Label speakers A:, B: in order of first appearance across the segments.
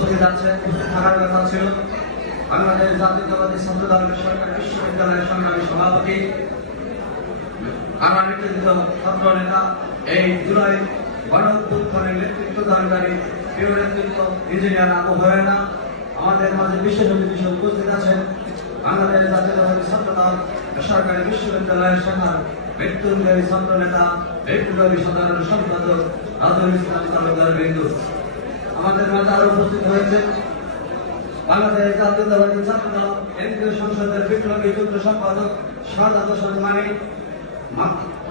A: উপস্থিত আছেন থাকার কথা ছিল। বাংলাদেশ জাতীয়তাবাদী ছাত্র দল সরকারি বিশ্ববিদ্যালয়ের সংগ্রামী সভাপতি, আমার নেতৃত্ব ছাত্র নেতা, এই জুলাই গণ অভ্যুত্থানের নেতৃত্ব দানকারী প্রিয় নেতৃত্ব ইঞ্জিনিয়ার আবু হরেনা আমাদের মাঝে বিশেষ অতিথি উপস্থিত আছেন। বাংলাদেশ জাতীয়তাবাদী ছাত্র দল, সরকারি বিশ্ববিদ্যালয়ের শাখার মৃত্যুঞ্জয়ী ছাত্র নেতা মৃত্যুজয়ী সাধারণ সম্পাদক ইসলাম তালুকদার বিন্দু। আমাদের মাঝে আরও উপস্থিত হয়েছেন। বাংলাদেশ জাতীয়তাবাদী ছাত্র কেন্দ্রীয় সংসদের বিপ্লবী সম্পাদক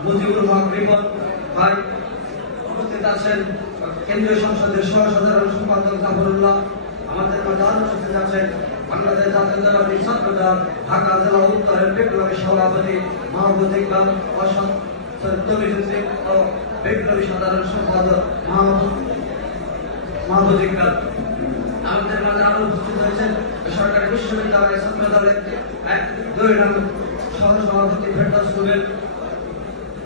A: মুজিবুর ভাই উপস্থিত আছেন। কেন্দ্রীয় সংসদের সহ সম্পাদক জাফরুল্লাহ, আমাদের মাঝে আরও উপস্থিত আছেন। বাংলাদেশ জাতীয়তাবাদী ছাত্র দল ঢাকা জেলা উত্তরের বিপ্লবী সভাপতি মাহবুব ইকবাল বিপ্লবী সাধারণ সম্পাদক ইকবাল আমাদের মাঝে আরও উপস্থিত হয়েছেন সরকারি বিশ্ববিদ্যালয়ের ছাত্র নং সহ সভাপতি ফেরদাস রুবেল।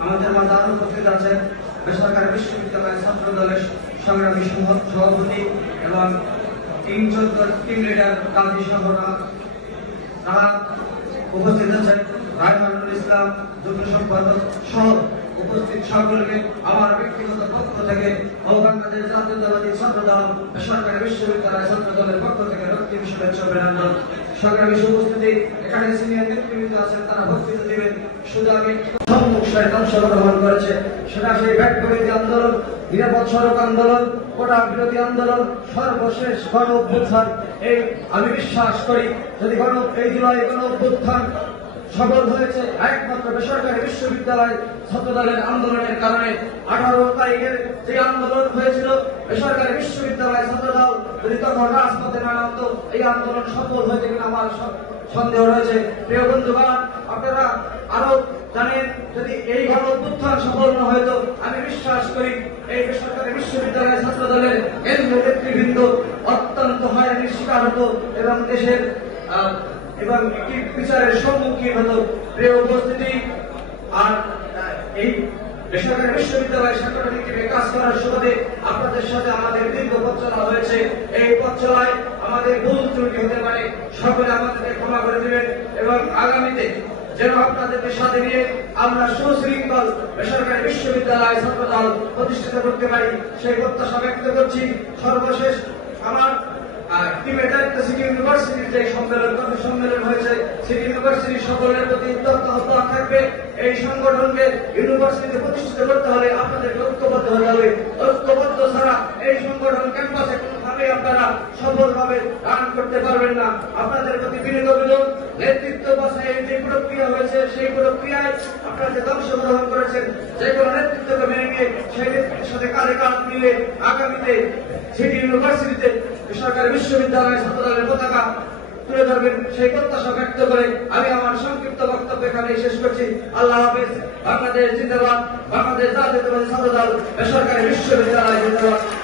A: আমাদের মাঝে আরও উপস্থিত আছেন বেসরকারি বিশ্ববিদ্যালয়ের ছাত্র দলের সংগ্রামী সভাপতি এবং টিম চোদ্দ টিম লিডার কাজী সভা তারা উপস্থিত আছেন রায়মানুল ইসলাম, যুগ্ম সম্পাদক সহ উপস্থিত সকলকে আমার ব্যক্তিগত পক্ষ থেকে বাংলাদেশ জাতীয়তাবাদী ছাত্র দল সরকারি বিশ্ববিদ্যালয় ছাত্র দলের পক্ষ থেকে রক্তিম শুভেচ্ছা উপস্থিতি এখানে সিনিয়র নেতৃবৃন্দ আছেন, তারা বক্তৃতা দিবেন। শুধু আমি সম্মুখ অংশগ্রহণ করেছে। সেটা সেই আন্দোলন, নিরাপদ সড়ক আন্দোলন, কোটা বিরোধী আন্দোলন, সর্বশেষ গণ অভ্যুত্থান। এই আমি বিশ্বাস করি, যদি গণ এই জুলাই গণ অভ্যুত্থান সফল হয়েছে একমাত্র বেসরকারি বিশ্ববিদ্যালয় ছাত্র দলের আন্দোলনের কারণে আঠারো তারিখের যে আন্দোলন হয়েছিল, বেসরকারি বিশ্ববিদ্যালয় ছাত্র দল যদি তখন রাজপথে না এই আন্দোলন সফল হয়েছে কিনা আমার সন্দেহ রয়েছে। প্রিয় বন্ধুগণ, আপনারা আরও জানেন, যদি এই সফল না হয়তো, আমি বিশ্বাস করি এই বেসরকারি বিশ্ববিদ্যালয় ছাত্র দলের কেন্দ্রীয় নেতৃবৃন্দ অত্যন্ত হয়রানির শিকার হতো এবং দেশের এবং একটি বিচারের সম্মুখীন হতো প্রিয় উপস্থিতি। আর এই বেসরকারি বিশ্ববিদ্যালয় সাংগঠনিক কাজ করার সুবাদে আপনাদের সাথে আমাদের দীর্ঘ পথ চলা হয়েছে। এই পথ চলায় আমাদের ভুল ত্রুটি হতে পারে। সকলে আমাদেরকে ক্ষমা করে দিবেন এবং আগামীতে যেন আপনাদেরকে সাথে নিয়ে আমরা সুশৃঙ্খল বেসরকারি বিশ্ববিদ্যালয় ছাত্র দল প্রতিষ্ঠিত করতে পারি, সেই প্রত্যাশা ব্যক্ত করছি। সর্বশেষ আমার দায়িত্ব সিটি ইউনিভার্সিটির আপনাদের প্রতি বিনীত সেই প্রক্রিয়ায় আপনারা যে অংশগ্রহণ করেছেন, যে কোনো নেতৃত্বকে মেনে নিয়ে সেই তুলে ধরবেন, সেই প্রত্যাশা করে আমি আমার সংক্ষিপ্ত বক্তব্য শেষ করছি। আল্লাহ হাফেজ। বাংলাদেশ জিন্দাবাদ। বাংলাদেশ জাতীয়তাবাদী বেসরকারি বিশ্ববিদ্যালয় জিন্দাবাদ।